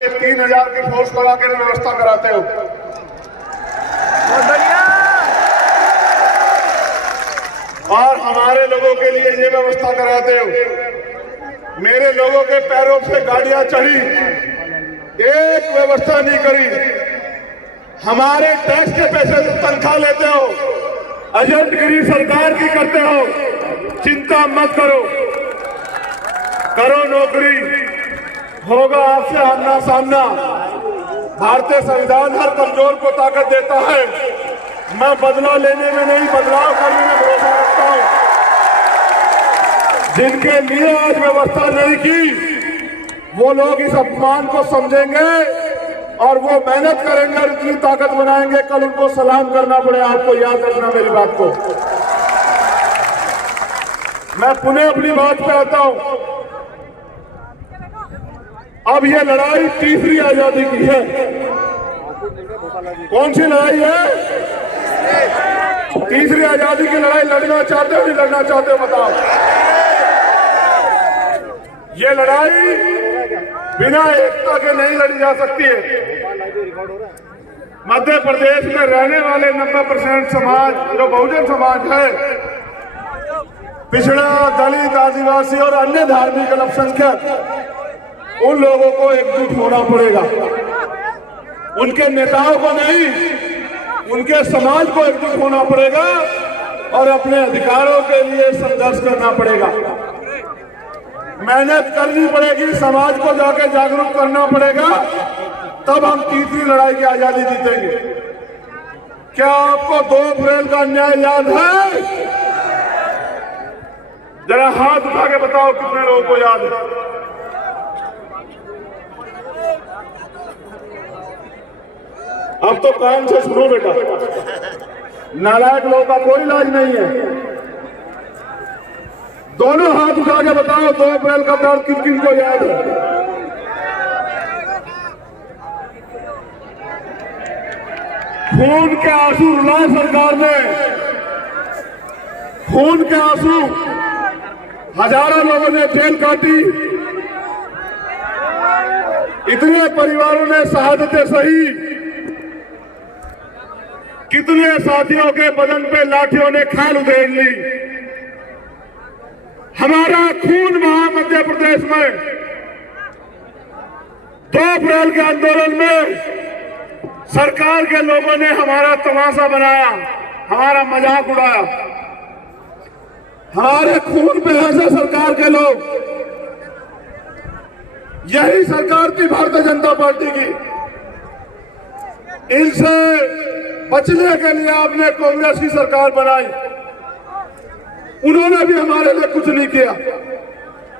3,000 की फोर्स लगा कर व्यवस्था कराते हो। और हमारे लोगों के लिए ये व्यवस्था कराते हो। मेरे लोगों के पैरों से गाड़ियां चढ़ी, एक व्यवस्था नहीं करी। हमारे टैक्स के पैसे से तनख्वाह लेते हो, एजेंटगिरी सरकार की करते हो। चिंता मत करो, करो नौकरी, होगा आपसे आमना सामना। भारतीय संविधान हर कमजोर को ताकत देता है। मैं बदलाव लेने में नहीं, बदलाव करने में भरोसा रखता हूं। जिनके लिए आज व्यवस्था नहीं की, वो लोग इस अपमान को समझेंगे और वो मेहनत करेंगे और इतनी ताकत बनाएंगे, कल उनको सलाम करना पड़े। आपको याद रखना मेरी बात को। मैं पुनः अपनी बात पे आता हूं। अब ये लड़ाई तीसरी आजादी की है। कौन सी लड़ाई है? तीसरी आजादी की लड़ाई लड़ना चाहते हो नहीं लड़ना चाहते हो बताओ। ये लड़ाई बिना एकता के नहीं लड़ी जा सकती है। मध्य प्रदेश में रहने वाले 90% समाज, जो बहुजन समाज है, पिछड़ा, दलित, आदिवासी और अन्य धार्मिक अल्पसंख्यक, उन लोगों को एकजुट होना पड़ेगा। उनके नेताओं को नहीं, उनके समाज को एकजुट होना पड़ेगा और अपने अधिकारों के लिए संघर्ष करना पड़ेगा। मेहनत करनी पड़ेगी, समाज को जाके जागरूक करना पड़ेगा, तब हम तीसरी लड़ाई की आजादी जीतेंगे। क्या आपको 2 अप्रैल का अन्याय याद है? जरा हाथ उठा के बताओ कितने लोगों को याद है। अब तो काम से सुनो बेटा, नालायक लोगों का कोई इलाज नहीं है। दोनों हाथ उठा के बताओ 2 अप्रैल का दर्द किन किन को याद है? खून के आंसू रुलाए सरकार ने, खून के आंसू। हजारों लोगों ने जेल काटी, इतने परिवारों ने शहादतें सही, कितने साथियों के बदन पे लाठियों ने खाल उधेड़ ली। हमारा खून वहां मध्य प्रदेश में 2 अप्रैल के आंदोलन में सरकार के लोगों ने हमारा तमाशा बनाया, हमारा मजाक उड़ाया। हमारे खून पे हंसे सरकार के लोग। यही सरकार थी भारतीय जनता पार्टी की। इनसे बचने के लिए आपने कांग्रेस की सरकार बनाई। उन्होंने भी हमारे लिए कुछ नहीं किया।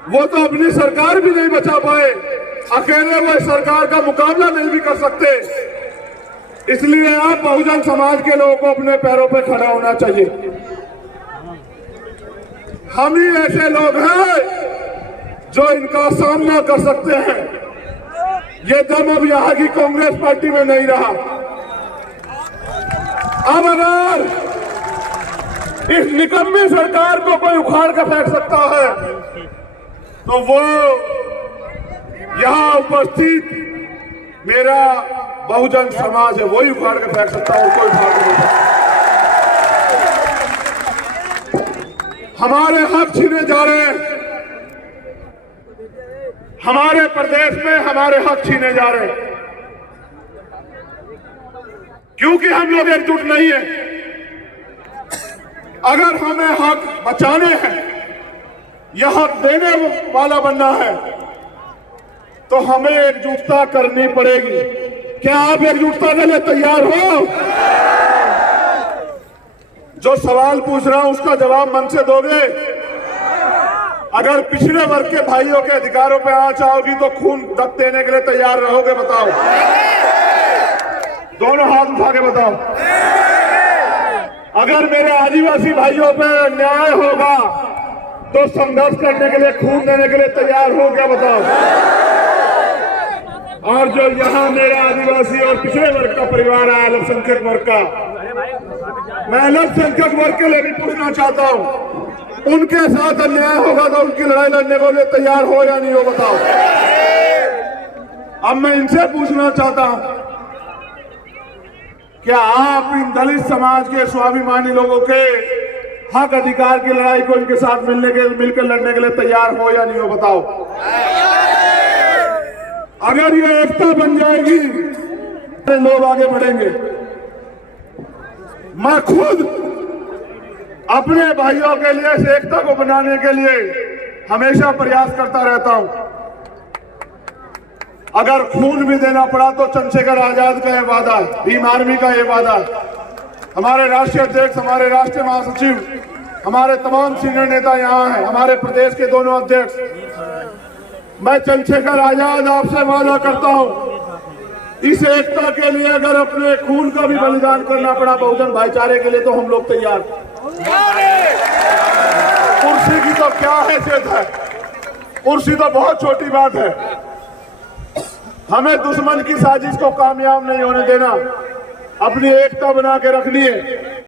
वो तो अपनी सरकार भी नहीं बचा पाए, अकेले वो सरकार का मुकाबला नहीं भी कर सकते। इसलिए आप बहुजन समाज के लोगों को अपने पैरों पे खड़ा होना चाहिए। हम ही ऐसे लोग हैं जो इनका सामना कर सकते हैं। ये दम अब यहां की कांग्रेस पार्टी में नहीं रहा। अब अगर इस निकम्मी सरकार को कोई उखाड़ कर फेंक सकता है, तो वो यहां उपस्थित मेरा बहुजन समाज है, वही उखाड़ कर फेंक सकता है और कोई उखाड़ नहीं सकता। हमारे हक छीने जा रहे हैं, हमारे प्रदेश में हमारे हक छीने जा रहे हैं, क्योंकि हम लोग एकजुट नहीं है। अगर हमें हक बचाने हैं, यह हक देने वाला बनना है, तो हमें एकजुटता करनी पड़ेगी। क्या आप एकजुटता के लिए तैयार हो? जो सवाल पूछ रहा हूं उसका जवाब मन से दोगे? अगर पिछड़े वर्ग के भाइयों के अधिकारों पे आंच आओगी तो खून तक देने के लिए तैयार रहोगे? बताओ, दोनों हाथ उठा के बताओ। अगर मेरे आदिवासी भाइयों पे न्याय होगा तो संघर्ष करने के लिए, खून देने के लिए तैयार हो क्या? बताओ। और जो यहाँ मेरा आदिवासी और पिछड़े वर्ग का परिवार है, अल्पसंख्यक वर्ग का, मैं अल्पसंख्यक वर्ग के लिए भी पूछना चाहता हूँ, उनके साथ अन्याय होगा तो उनकी लड़ाई लड़ने को लिए तैयार हो या नहीं हो? बताओ। अब मैं इनसे पूछना चाहता हूं, क्या आप इन दलित समाज के स्वाभिमानी लोगों के हक अधिकार की लड़ाई को इनके साथ मिलकर लड़ने के लिए तैयार हो या नहीं हो? बताओ। अगर ये एकता बन जाएगी तो लोग आगे बढ़ेंगे। मैं खुद अपने भाइयों के लिए इस एकता को बनाने के लिए हमेशा प्रयास करता रहता हूं। अगर खून भी देना पड़ा तो चंद्रशेखर आजाद का यह वादा, भीम आर्मी का यह वादा, हमारे राष्ट्रीय अध्यक्ष, हमारे राष्ट्रीय महासचिव, हमारे तमाम सीनियर नेता यहां हैं, हमारे प्रदेश के दोनों अध्यक्ष, मैं चंद्रशेखर आजाद आपसे वादा करता हूं, इस एकता के लिए अगर अपने खून का भी बलिदान करना पड़ा बहुजन भाईचारे के लिए तो हम लोग तैयार। कुर्सी की तो क्या हैसियत है, कुर्सी तो बहुत छोटी बात है। हमें दुश्मन की साजिश को कामयाब नहीं होने देना, अपनी एकता बना के रखनी है।